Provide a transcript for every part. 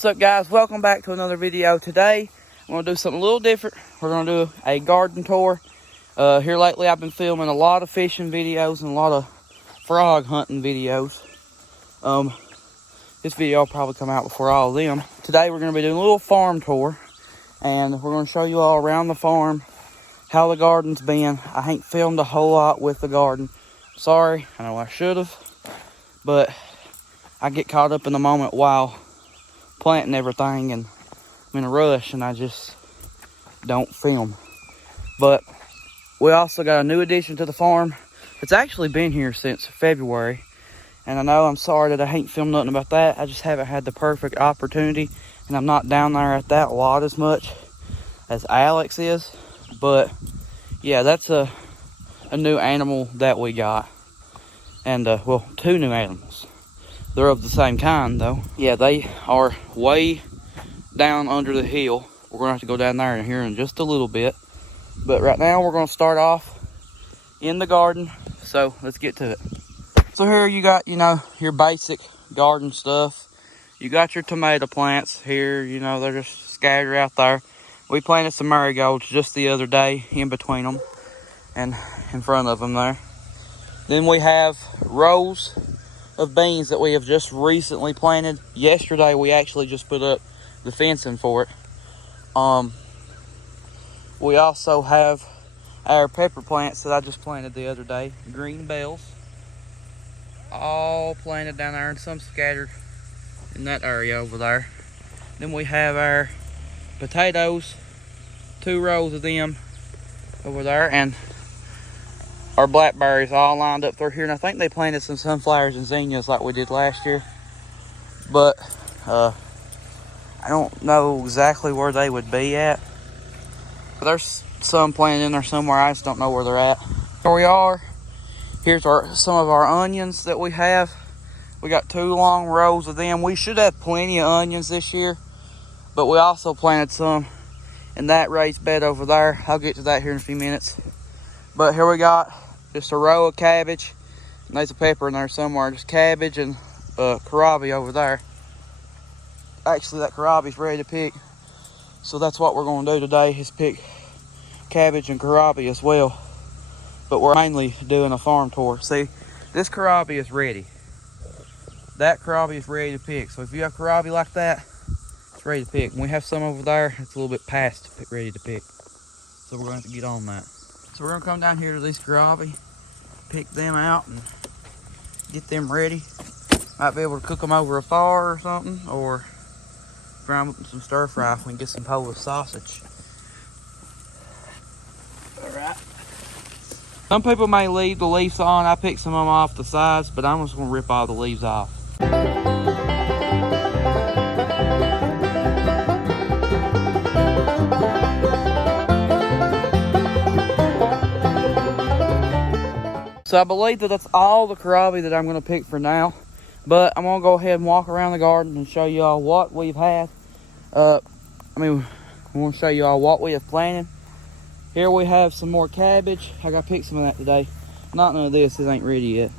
What's up, guys? Welcome back to another video. Today I'm going to do something a little different. We're going to do a garden tour. Here lately I've been filming a lot of fishing videos and a lot of frog hunting videos. This video will probably come out before all of them. Today we're going to be doing a little farm tour, and we're going to show you all around the farm how the garden's been. I ain't filmed a whole lot with the garden. Sorry, I know I should have, but I get caught up in the moment while planting everything, and I'm in a rush and I just don't film. But we also got a new addition to the farm. It's actually been here since February, and I know I'm sorry that I ain't filmed nothing about that. I just haven't had the perfect opportunity, and I'm not down there at that lot as much as Alex is. But yeah, that's a new animal that we got, and well, two new animals. They're of the same kind, though. Yeah, they are way down under the hill. We're going to have to go down there in here in just a little bit. But right now, we're going to start off in the garden. So, let's get to it. So here you got, your basic garden stuff. You got your tomato plants here. They're just scattered out there. We planted some marigolds just the other day in between them and in front of them there. Then we have rows of beans that we have just recently planted. Yesterday we actually just put up the fencing for it. We also have our pepper plants that I just planted the other day, green bells, all planted down there and some scattered in that area over there. Then we have our potatoes, 2 rows of them over there, and our blackberries all lined up through here. And I think they planted some sunflowers and zinnias like we did last year. But I don't know exactly where they would be at. But there's some planted in there somewhere. I just don't know where they're at. Here we are. Here's some of our onions that we have. We got 2 long rows of them. We should have plenty of onions this year, but we also planted some in that raised bed over there. I'll get to that here in a few minutes. But here we got just a row of cabbage. And there's a pepper in there somewhere. Just cabbage and kohlrabi over there. Actually, that kohlrabi's ready to pick. So that's what we're going to do today, is pick cabbage and kohlrabi as well. But we're mainly doing a farm tour. See, this kohlrabi is ready. That kohlrabi is ready to pick. So if you have kohlrabi like that, it's ready to pick. And we have some over there, it's a little bit past ready to pick. So we're going to have to get on that. So we're going to come down here to these kohlrabi, pick them out and get them ready. Might be able to cook them over a fire or something, or fry them up in some stir fry if we can get some Polish sausage. Alright. Some people may leave the leaves on. I picked some of them off the sides, but I'm just going to rip all the leaves off. So I believe that that's all the kohlrabi that I'm going to pick for now. But I'm going to go ahead and walk around the garden and show you all what we've had. I want to show you all what we have planted. Here we have some more cabbage. I got to pick some of that today. Not none of this. It ain't ready yet.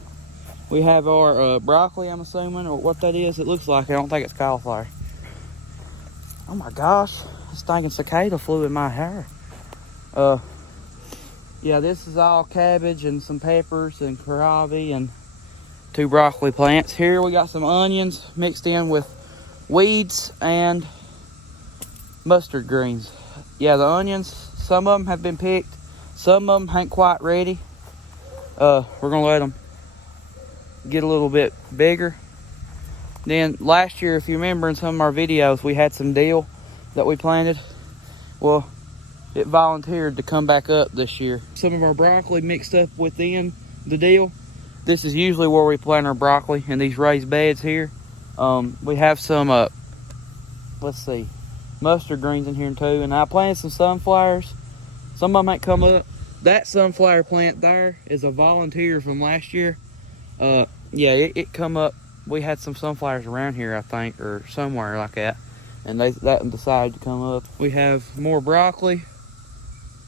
We have our broccoli, I'm assuming, or what that is. It looks like it. I don't think it's cauliflower. Oh my gosh. This stinking cicada flew in my hair. Yeah, this is all cabbage and some peppers and kohlrabi and 2 broccoli plants. Here we got some onions mixed in with weeds and mustard greens. Yeah, the onions, some of them have been picked. Some of them ain't quite ready. We're going to let them get a little bit bigger. Then last year, if you remember in some of our videos, we had some dill that we planted. Well, it volunteered to come back up this year. Some of our broccoli mixed up within the dill. This is usually where we plant our broccoli, in these raised beds here. We have some, mustard greens in here too. And I planted some sunflowers. Some of them might come up. That sunflower plant there is a volunteer from last year. Yeah, it come up. We had some sunflowers around here, I think, or somewhere like that. And that decided to come up. We have more broccoli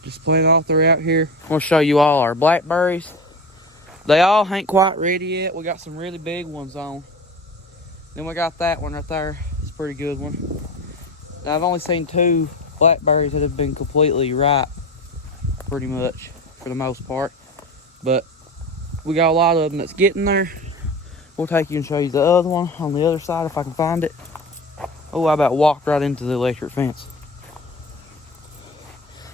just planted all throughout here. I'm going to show you all our blackberries. They all ain't quite ready yet. We got some really big ones on. Then we got that one right there. It's a pretty good one. Now, I've only seen 2 blackberries that have been completely ripe, pretty much, for the most part. But we got a lot of them that's getting there. We'll take you and show you the other one on the other side if I can find it. Oh, I about walked right into the electric fence.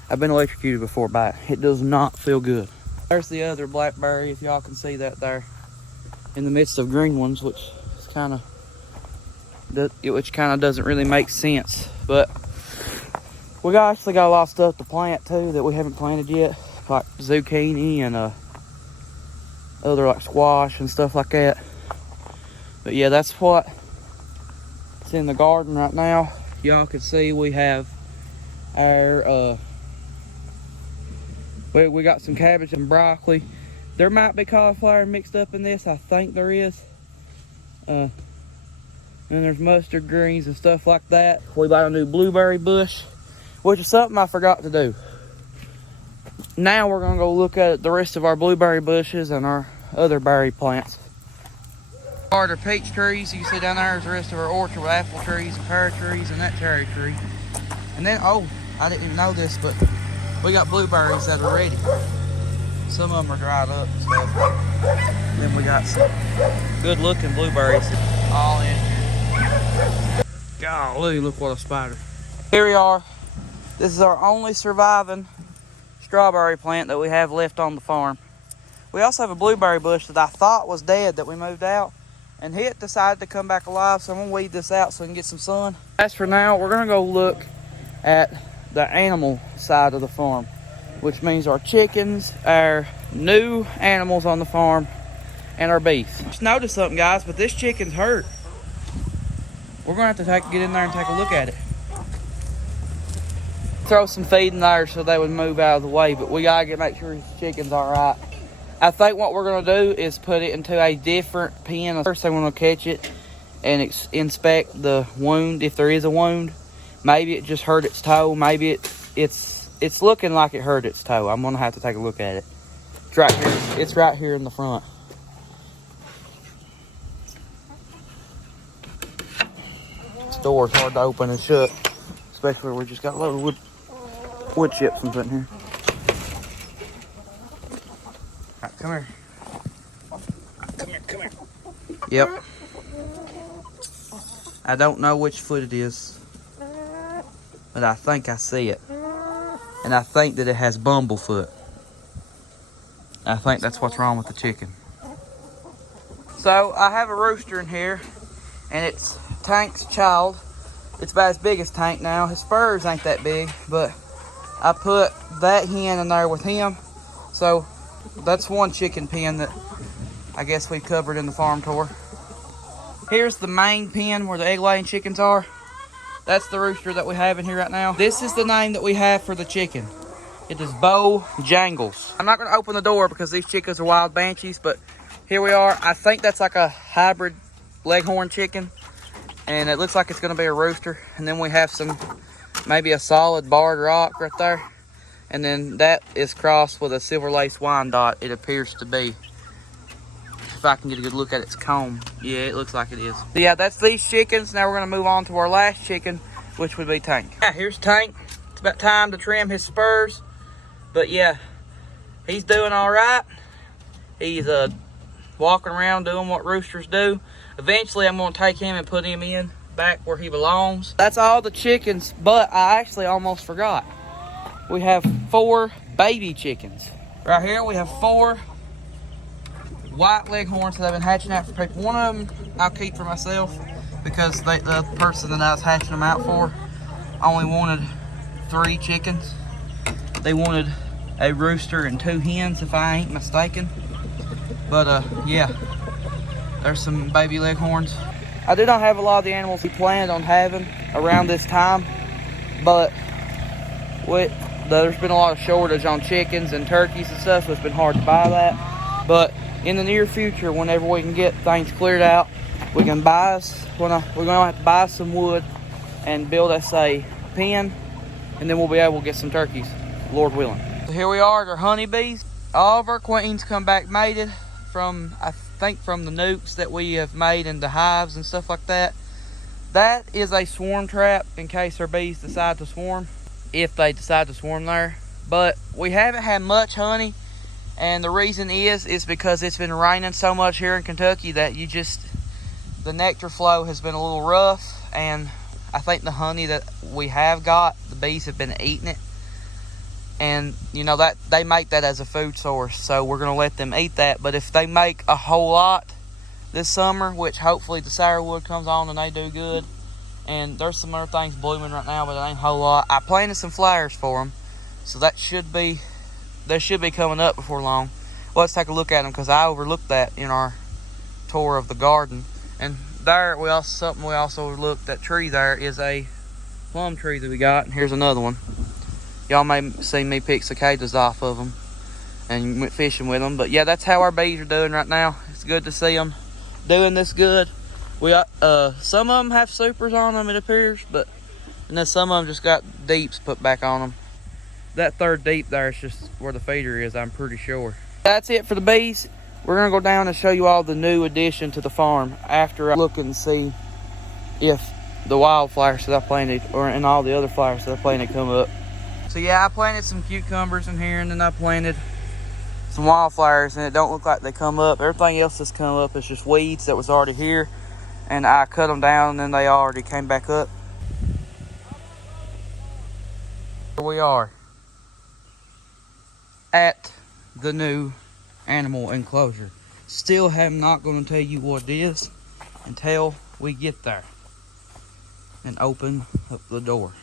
I've been electrocuted before by it. It does not feel good. There's the other blackberry, if y'all can see that there, in the midst of green ones, which is kind of doesn't really make sense. But we actually got a lot of stuff to plant too that we haven't planted yet, like zucchini and other like squash and stuff like that. But yeah, that's what's in the garden right now. Y'all can see we have our we got some cabbage and broccoli. There might be cauliflower mixed up in this. I think there is. And there's mustard greens and stuff like that. We bought a new blueberry bush, which is something I forgot to do. Now we're gonna go look at the rest of our blueberry bushes and our other berry plants. Are peach trees. You can see down there is the rest of our orchard with apple trees and pear trees and that cherry tree. And then, oh, I didn't even know this, but we got blueberries that are ready. Some of them are dried up and stuff. And then we got some good looking blueberries all in here. Golly, look what a spider. Here we are. This is our only surviving strawberry plant that we have left on the farm. We also have a blueberry bush that I thought was dead that we moved out, and it decided to come back alive, so I'm gonna weed this out so we can get some sun. As for now, we're gonna go look at the animal side of the farm, which means our chickens, our new animals on the farm, and our beef. Just noticed something, guys, but this chicken's hurt. We're gonna have to get in there and take a look at it. Throw some feed in there so they would move out of the way, but we gotta make sure his chicken's all right. I think what we're gonna do is put it into a different pen. First thing we're gonna catch it and inspect the wound, if there is a wound. Maybe it just hurt its toe. Maybe it's looking like it hurt its toe. I'm gonna have to take a look at it. It's right here. It's right here in the front. This door's hard to open and shut, especially where we just got a load of wood chips and something here. Right, come here. Come here. Yep. I don't know which foot it is, but I think I see it. And I think that it has bumblefoot. I think that's what's wrong with the chicken. So I have a rooster in here, and it's Tank's child. It's about as big as Tank now. His furs ain't that big, but I put that hen in there with him. So that's one chicken pen that I guess we covered in the farm tour. Here's the main pen where the egg-laying chickens are. That's the rooster that we have in here right now. This is the name that we have for the chicken. It is Bojangles. I'm not going to open the door because these chickens are wild banshees, but here we are. I think that's like a hybrid leghorn chicken, and it looks like it's going to be a rooster. And then we have maybe a solid barred rock right there. And then that is crossed with a silver lace Wyandotte, it appears to be. If I can get a good look at its comb. Yeah, it looks like it is. So yeah, that's these chickens. Now we're going to move on to our last chicken, which would be Tank. Yeah, here's Tank. It's about time to trim his spurs. But yeah, he's doing all right. He's walking around doing what roosters do. Eventually, I'm going to take him and put him in back where he belongs. That's all the chickens, but I actually almost forgot. We have 4 baby chickens. Right here, we have 4 white leghorns that I've been hatching out for people. One of them I'll keep for myself because the person that I was hatching them out for only wanted 3 chickens. They wanted a rooster and 2 hens, if I ain't mistaken. But yeah, there's some baby leghorns. I do not have a lot of the animals we planned on having around this time, but there's been a lot of shortage on chickens and turkeys and stuff, so it's been hard to buy that. But in the near future, whenever we can get things cleared out, we can we're gonna have to buy some wood and build us a pen, and then we'll be able to get some turkeys, Lord willing. So here we are at our honeybees. All of our queens come back mated from, I think, from the nukes that we have made into hives and stuff like that. That is a swarm trap in case our bees decide to swarm, if they decide to swarm there. But we haven't had much honey, and the reason is because it's been raining so much here in Kentucky that the nectar flow has been a little rough, and I think the honey that we have got, the bees have been eating it. And you know that they make that as a food source, so we're gonna let them eat that. But if they make a whole lot this summer, which hopefully the sourwood comes on and they do good, and there's some other things blooming right now, but it ain't a whole lot. I planted some flowers for them, so they should be coming up before long. Well, let's take a look at them, because I overlooked that in our tour of the garden. And there something we also overlooked, that tree there is a plum tree that we got, and here's another one. Y'all may see me pick cicadas off of them and went fishing with them. But yeah, that's how our bees are doing right now. It's good to see them doing this good. We some of them have supers on them, it appears, and then some of them just got deeps put back on them. That third deep there is just where the feeder is, I'm pretty sure. That's it for the bees. We're gonna go down and show you all the new addition to the farm after I look and see if the wildflowers that I planted and all the other flowers that I planted come up. So yeah, I planted some cucumbers in here, and then I planted some wildflowers, and it don't look like they come up. Everything else that's come up is just weeds that was already here, and I cut them down and then they already came back up. Here we are at the new animal enclosure. Still am not going to tell you what it is until we get there and open up the door.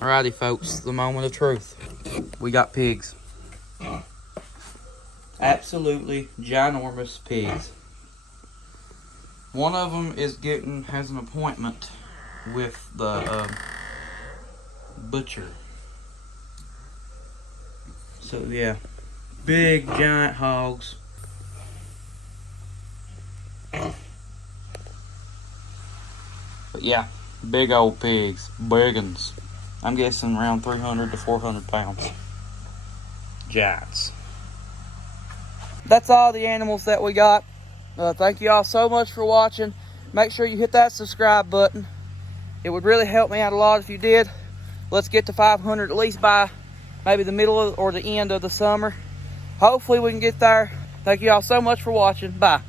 Alrighty folks, the moment of truth. We got pigs. Absolutely ginormous pigs. One of them has an appointment with the butcher. So yeah, big giant hogs. But yeah, big old pigs, big uns. I'm guessing around 300 to 400 pounds. Giants. That's all the animals that we got. Thank you all so much for watching. Make sure you hit that subscribe button. It would really help me out a lot if you did. Let's get to 500 at least by maybe the middle or the end of the summer. Hopefully we can get there. Thank you all so much for watching. Bye.